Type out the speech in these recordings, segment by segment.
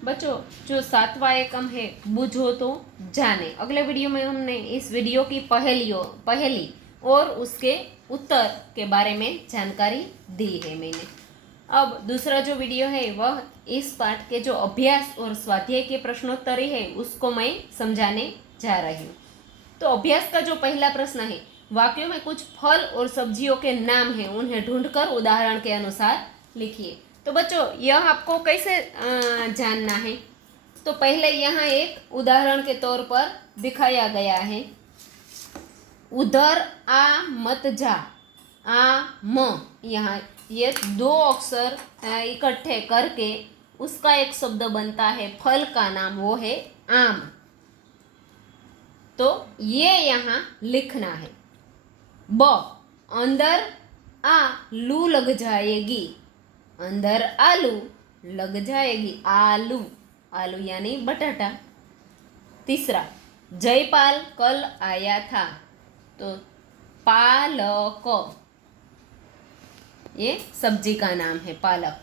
बच्चों, जो सातवां एकम है बूझो तो जाने। अगले वीडियो में हमने इस वीडियो की पहेली और उसके उत्तर के बारे में जानकारी दी है मैंने। अब दूसरा जो वीडियो है वह इस पाठ के जो अभ्यास और स्वाध्याय के प्रश्नोत्तरी है उसको मैं समझाने जा रही हूँ। तो अभ्यास का जो पहला प्रश्न है, वाक्यों में कुछ फल और सब्जियों के नाम हैं, उन्हें ढूंढकर उदाहरण के अनुसार लिखिए। तो बच्चों, यह आपको कैसे जानना है? तो पहले यहाँ एक उदाहरण के तौर पर दिखाया गया है, उधर आ मत जा। आ म, यहाँ ये दो अक्षर इकट्ठे करके उसका एक शब्द बनता है फल का नाम, वो है आम। तो ये यहाँ लिखना है। ब, अंदर आ लू लग जाएगी। अंदर आलू लग जाएगी, आलू। आलू यानी बटाटा। तीसरा, जयपाल कल आया था। तो पालक, ये सब्जी का नाम है पालक।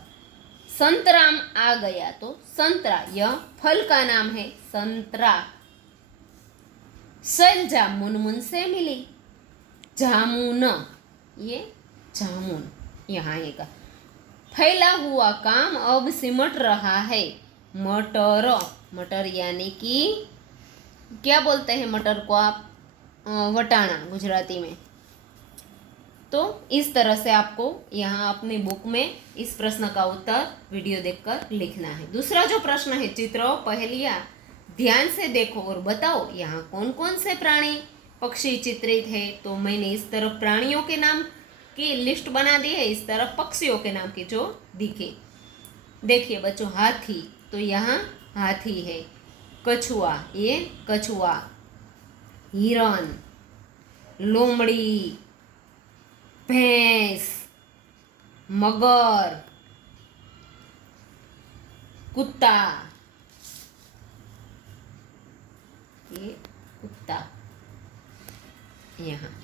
संतराम आ गया। तो संतरा, यह फल का नाम है संतरा। शैलजा मुनमुन से मिली। जामुन, ये जामुन यहाँ आएगा। फैला हुआ काम अब सिमट रहा है। मटर, मटर यानी कि क्या बोलते हैं मटर को आप? वटाना गुजराती में। तो इस तरह से आपको यहाँ अपनी बुक में इस प्रश्न का उत्तर वीडियो देखकर लिखना है। दूसरा जो प्रश्न है, चित्रों पहेलियाँ ध्यान से देखो और बताओ यहाँ कौन कौन से प्राणी पक्षी चित्रित है। तो मैंने इस तरफ प्राणियों के नाम की लिस्ट बना दी है, इस तरफ पक्षियों के नाम की जो दिखे। देखिए बच्चों, हाथी, तो यहाँ हाथी है। कछुआ, ये कछुआ। हिरण, लोमड़ी, भैंस, मगर, कुत्ता, ये कुत्ता यहाँ।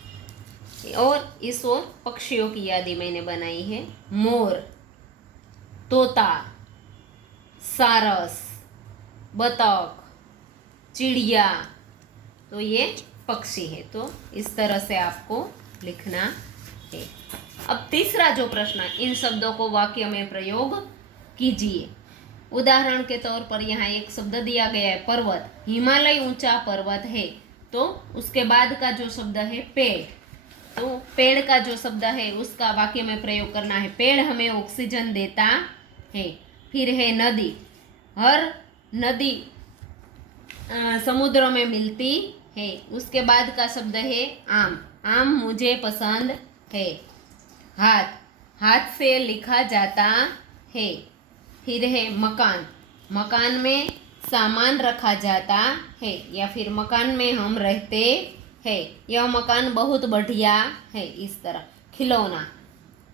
और इस ओर पक्षियों की यादी मैंने बनाई है, मोर, तोता, सारस, बतख, चिड़िया। तो ये पक्षी है। तो इस तरह से आपको लिखना है। अब तीसरा जो प्रश्न, इन शब्दों को वाक्य में प्रयोग कीजिए। उदाहरण के तौर पर यहाँ एक शब्द दिया गया है पर्वत। हिमालय ऊंचा पर्वत है। तो उसके बाद का जो शब्द है पेड़। तो पेड़ का जो शब्द है उसका वाक्य में प्रयोग करना है। पेड़ हमें ऑक्सीजन देता है। फिर है नदी। हर नदी समुद्र में मिलती है। उसके बाद का शब्द है आम। आम मुझे पसंद है। हाथ, हाथ से लिखा जाता है। फिर है मकान। मकान में सामान रखा जाता है या फिर मकान में हम रहते हैं। यह मकान बहुत बढ़िया है। इस तरह खिलौना,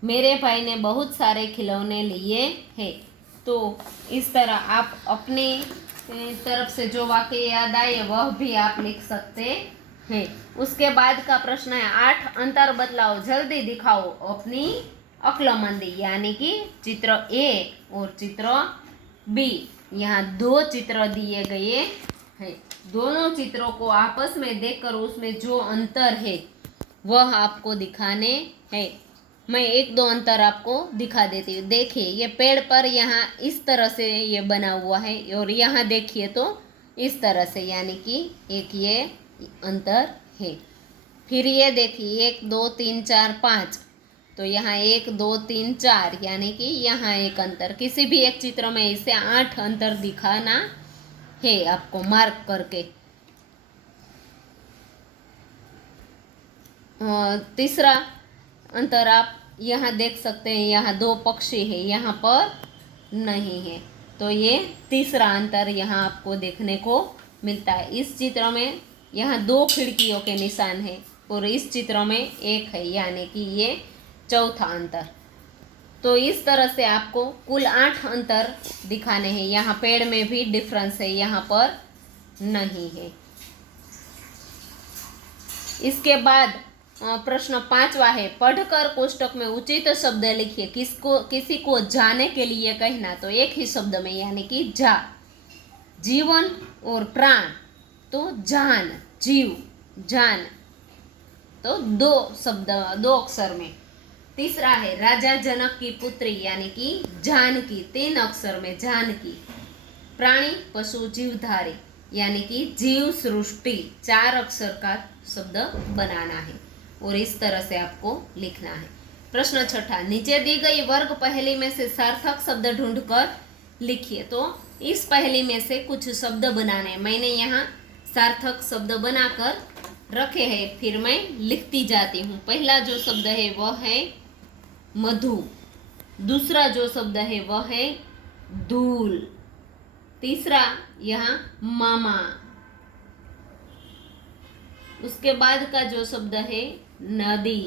मेरे भाई ने बहुत सारे खिलौने लिए हैं। तो इस तरह आप अपनी तरफ से जो वाक्य याद आए वह भी आप लिख सकते हैं। उसके बाद का प्रश्न है 8 अंतर बदलाव जल्दी दिखाओ अपनी अक्लमंदी, यानी कि चित्र ए और चित्र बी। यहाँ दो चित्र दिए गए हैं। दोनों चित्रों को आपस में देखकर उसमें जो अंतर है वह आपको दिखाने हैं। मैं एक दो अंतर आपको दिखा देती हूँ। देखिए, ये पेड़ पर यहाँ इस तरह से ये बना हुआ है और यहाँ देखिए तो इस तरह से, यानी कि एक ये अंतर है। फिर ये देखिए 1 2 3 4 5, तो यहाँ 1 2 3 4, यानी कि यहाँ एक अंतर। किसी भी एक चित्र में इसे 8 अंतर दिखाना है आपको मार्क करके। तीसरा अंतर आप यहाँ देख सकते हैं, यहाँ 2 पक्षी है, यहाँ पर नहीं है। तो ये तीसरा अंतर यहाँ आपको देखने को मिलता है। इस चित्र में यहाँ 2 खिड़कियों के निशान है और इस चित्र में 1 है, यानी कि ये चौथा अंतर। तो इस तरह से आपको कुल 8 अंतर दिखाने हैं। यहाँ पेड़ में भी डिफरेंस है, यहाँ पर नहीं है। इसके बाद प्रश्न 5वां है, पढ़कर कोष्टक में उचित शब्द लिखिए। किसी को जाने के लिए कहना, तो एक ही शब्द में, यानी कि जा। जीवन और प्राण तो जान, जीव, जान, तो दो शब्द, दो अक्षर में। तीसरा है राजा जनक की पुत्री यानी कि जानकी, 3 अक्षर में जानकी। प्राणी पशु जीवधारी यानी कि जीव सृष्टि, 4 अक्षर का शब्द बनाना है और इस तरह से आपको लिखना है। प्रश्न छठा, नीचे दी गई वर्ग पहेली में से सार्थक शब्द ढूंढकर लिखिए। तो इस पहेली में से कुछ शब्द बनाने, मैंने यहाँ सार्थक शब्द बनाकर रखे हैं, फिर मैं लिखती जाती हूँ। पहला जो शब्द है वह है मधु, दूसरा जो शब्द है वह है धूल, तीसरा यहाँ मामा, उसके बाद का जो शब्द है नदी,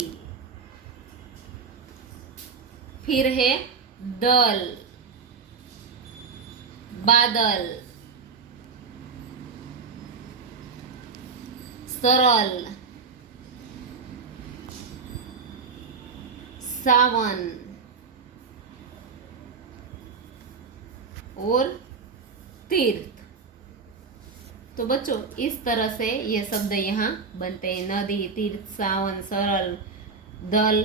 फिर है दल, बादल, सरल, सावन और तीर्थ। तो बच्चों इस तरह से ये शब्द यहाँ बनते हैं, नदी, तीर्थ, सावन, सरल, दल,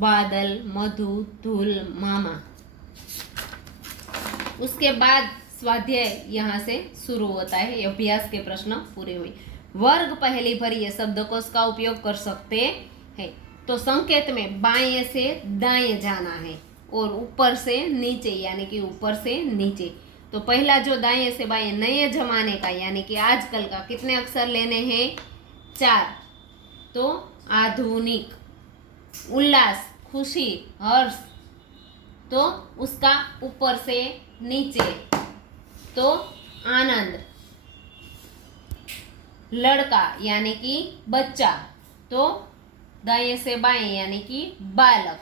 बादल, मधु, धूल, मामा। उसके बाद स्वाध्याय यहाँ से शुरू होता है, अभ्यास के प्रश्न पूरे हुए। वर्ग पहेली भर ये शब्दकोश का उपयोग कर सकते हैं। तो संकेत में बाएं से दाएं जाना है और ऊपर से नीचे यानी कि ऊपर से नीचे। तो पहला जो दाएं से बाएं नए जमाने का यानी कि आजकल का कितने अक्षर लेने हैं? 4। तो आधुनिक, उल्लास, खुशी, हर्ष, तो उसका ऊपर से नीचे तो आनंद, लड़का यानी कि बच्चा, तो दाएं से बाएं यानी कि बालक।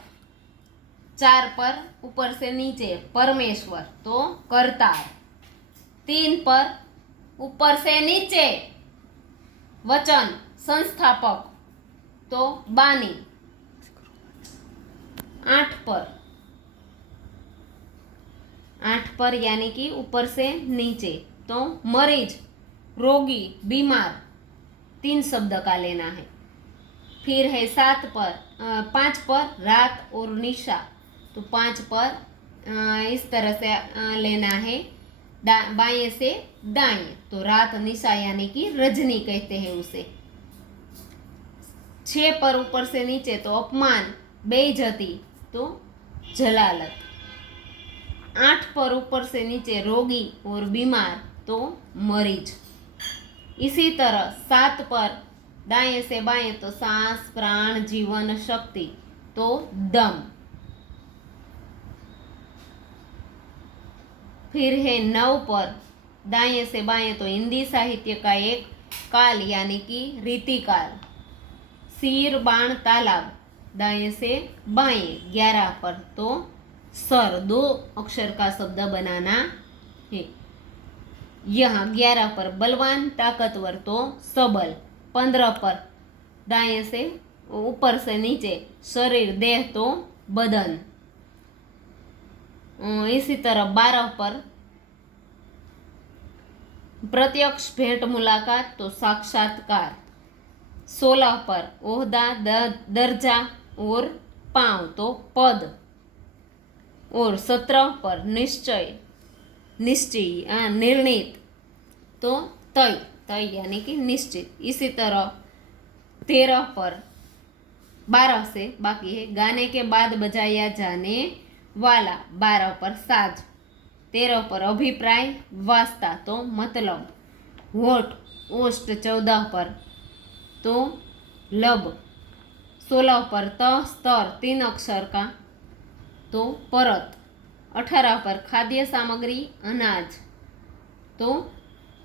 4 पर ऊपर से नीचे परमेश्वर, तो कर्ता। 3 पर ऊपर से नीचे वचन, संस्थापक, तो बानी। 8 पर यानी कि ऊपर से नीचे तो मरीज, रोगी, बीमार, 3 शब्द का लेना है। फिर है 5 पर रात और निशा, तो 5 पर इस तरह से लेना है, बाएं से दाएं, तो रात निशा यानी कि रजनी कहते हैं उसे। 6 पर ऊपर से नीचे तो अपमान, बेइज्जती, तो जलालत। 8 पर ऊपर से नीचे रोगी और बीमार, तो मरीज। इसी तरह 7 पर दाएं से बाएं तो सांस, प्राण, जीवन, शक्ति, तो दम। फिर है 9 पर दाएं से बाएं तो हिंदी साहित्य का एक काल यानी कि रीतिकाल। सिर, बाण, तालाब, दाएं से बाएं। 11 पर तो सर, 2 अक्षर का शब्द बनाना है। यहाँ 11 पर बलवान, ताकतवर, तो सबल। 15 पर दाएं से ऊपर से नीचे शरीर, देह, तो बदन। इसी तरह 12 पर प्रत्यक्ष भेंट मुलाकात, तो साक्षात्कार। 16 पर ओहदा, दर्जा और पांव, तो पद। और 17 पर निश्चय, निर्णित, तो तय यानी कि निश्चित। इसी तरह 13 पर 12 से बाकी है गाने के बाद बजाया जाने वाला। 12 पर साज। 13 पर अभिप्राय, वास्ता, तो मतलब। होठ, ओष्ठ। 14 पर तो लब। 16 पर स्तर, 3 अक्षर का, तो परत। 18 पर खाद्य सामग्री, अनाज, तो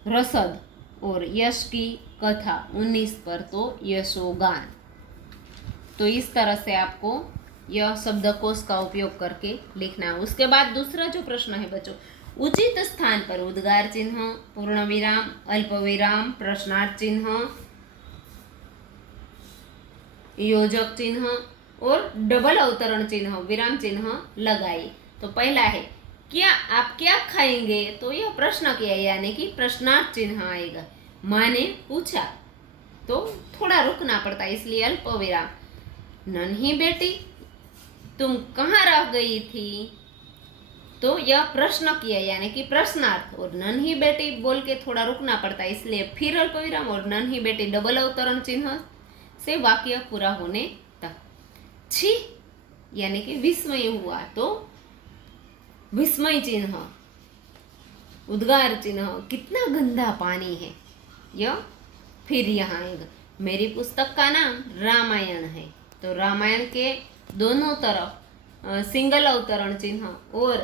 रसद। और यश की कथा। 19 पर तो यशोगान। तो इस तरह से आपको यह शब्दकोश का उपयोग करके लिखना है। उसके बाद दूसरा जो प्रश्न है बच्चों, उचित स्थान पर उद्गार चिन्ह, पूर्ण विराम, अल्प विराम, प्रश्नार्थ चिन्ह, योजक चिन्ह और डबल अवतरण चिन्ह, विराम चिन्ह लगाइए। तो पहला है क्या आप क्या खाएंगे, तो यह प्रश्न किया यानी कि प्रश्नार्थ चिन्ह आएगा। माँ ने पूछा तो थोड़ा रुकना पड़ता है, इसलिए अल्प विराम। नन्ही बेटी तुम कहाँ रह गई थी, तो यह प्रश्न किया यानी कि प्रश्नार्थ। और नन्ही बेटी बोल के थोड़ा रुकना पड़ता है, इसलिए फिर अल्प विराम और नन्ही बेटी डबल अवतरण चिन्ह से वाक्य पूरा होने तक। छी यानी कि विस्मय हुआ, तो विस्मय चिन्ह, उद्गार चिन्ह, कितना गंदा पानी है, यह फिर यहाँ आएगा। मेरी पुस्तक का नाम रामायण है, तो रामायण के दोनों तरफ सिंगल अवतरण चिन्ह और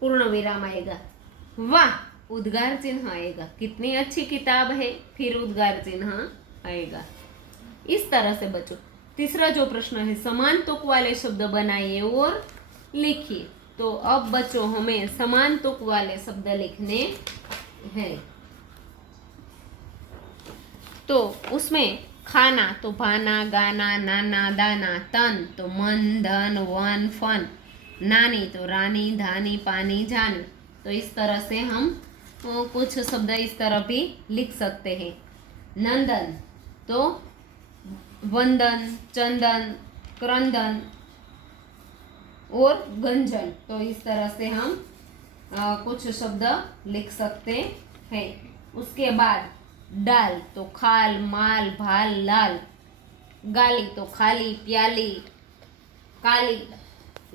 पूर्ण विराम आएगा। वाह उद्गार चिन्ह आएगा, कितनी अच्छी किताब है, फिर उद्गार चिन्ह आएगा। इस तरह से बच्चों तीसरा जो प्रश्न है, समान तुक वाले शब्द बनाइए और लिखिए। तो अब बच्चों हमें समान तुक वाले शब्द लिखने हैं। तो उसमें खाना तो भाना, गाना, नाना, दाना, तन तो मन, धन, वन, फन, नानी तो रानी, धानी, पानी, जानी। तो इस तरह से हम कुछ शब्द इस तरह भी लिख सकते हैं। नंदन तो वंदन, चंदन, क्रंदन और गंजन। तो इस तरह से हम कुछ शब्द लिख सकते हैं। उसके बाद डाल तो खाल, माल, भाल, लाल, गाली तो खाली, प्याली, काली,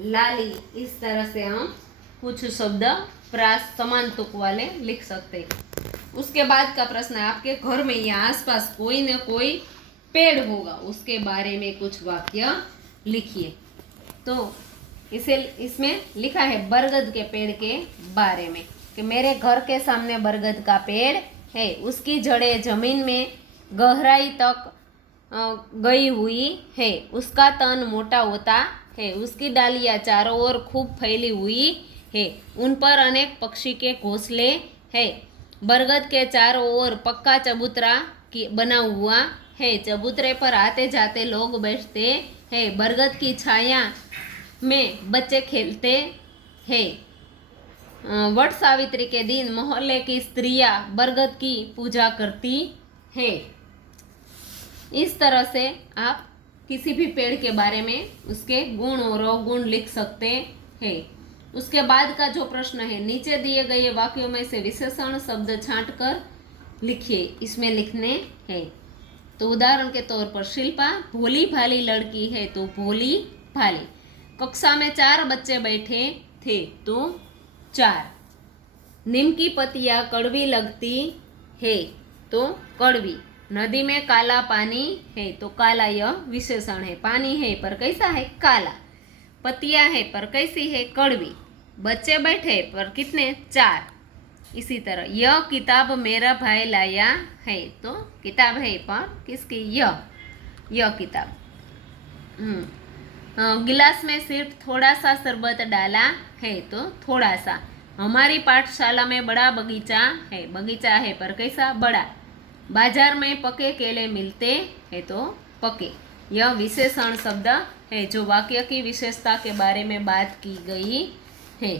लाली। इस तरह से हम कुछ शब्द प्रास समान तुक वाले लिख सकते हैं। उसके बाद का प्रश्न है, आपके घर में या आसपास कोई न कोई पेड़ होगा, उसके बारे में कुछ वाक्य लिखिए। तो इसमें लिखा है बरगद के पेड़ के बारे में कि मेरे घर के सामने बरगद का पेड़ है, उसकी जड़ें जमीन में गहराई तक गई हुई है, उसका तन मोटा होता है, उसकी डालियां चारों ओर खूब फैली हुई है, उन पर अनेक पक्षी के घोंसले है, बरगद के चारों ओर पक्का चबूतरा बना हुआ है, चबूतरे पर आते जाते लोग बैठते हैं, बरगद की छाया में बच्चे खेलते हैं, वट सावित्री के दिन मोहल्ले की स्त्रियां बरगद की पूजा करती है। इस तरह से आप किसी भी पेड़ के बारे में उसके गुण और अवगुण लिख सकते हैं। उसके बाद का जो प्रश्न है, नीचे दिए गए वाक्यों में से विशेषण शब्द छांटकर लिखिए, इसमें लिखने हैं। तो उदाहरण के तौर पर शिल्पा भोली भाली लड़की है, तो भोली भाली। कक्षा में 4 बच्चे बैठे थे, तो 4। नीम की पत्तियां कड़वी लगती है, तो कड़वी। नदी में काला पानी है, तो काला यह विशेषण है। पानी है पर कैसा है, काला। पत्तियां है पर कैसी है, कड़वी। बच्चे बैठे पर कितने, 4। इसी तरह यह किताब मेरा भाई लाया है, तो किताब है पर किसकी, यह किताब। गिलास में सिर्फ थोड़ा सा शरबत डाला है, तो थोड़ा सा। हमारी पाठशाला में बड़ा बगीचा है, बगीचा है पर कैसा, बड़ा। बाजार में पके केले मिलते हैं, तो पके। यह विशेषण शब्द है जो वाक्य की विशेषता के बारे में बात की गई है।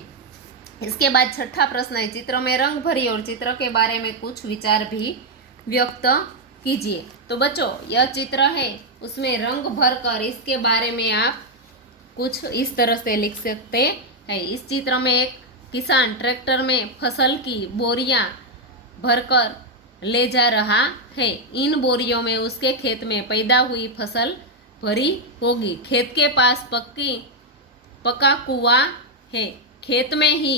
इसके बाद छठा प्रश्न है, चित्र में रंग भरिए और चित्र के बारे में कुछ विचार भी व्यक्त कीजिए। तो बच्चों यह चित्र है, उसमें रंग भरकर इसके बारे में आप कुछ इस तरह से लिख सकते हैं। इस चित्र में एक किसान ट्रैक्टर में फसल की बोरियां भरकर ले जा रहा है, इन बोरियों में उसके खेत में पैदा हुई फसल भरी होगी। खेत के पास पक्का कुआं है, खेत में ही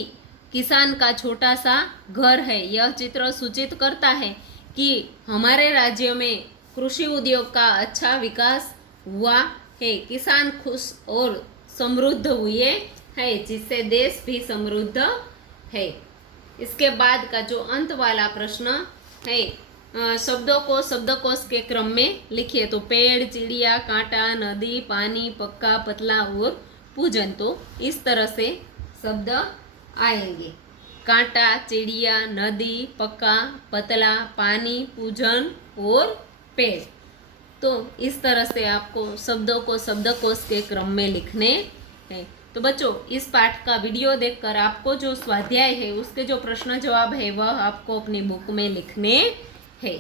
किसान का छोटा सा घर है। यह चित्र सूचित करता है कि हमारे राज्य में कृषि उद्योग का अच्छा विकास हुआ है, किसान खुश और समृद्ध हुए हैं, जिससे देश भी समृद्ध है। इसके बाद का जो अंत वाला प्रश्न है, शब्दों को शब्दकोश के क्रम में लिखिए। तो पेड़, चिड़िया, कांटा, नदी, पानी, पक्का, पतला और पूजन। तो इस तरह से शब्द आएंगे, कांटा, चिड़िया, नदी, पक्का, पतला, पानी, पूजन और पेड़। तो इस तरह से आपको शब्दों को शब्दकोश के क्रम में लिखने हैं। तो बच्चों, इस पाठ का वीडियो देखकर आपको जो स्वाध्याय है उसके जो प्रश्न जवाब है वह आपको अपनी बुक में लिखने हैं।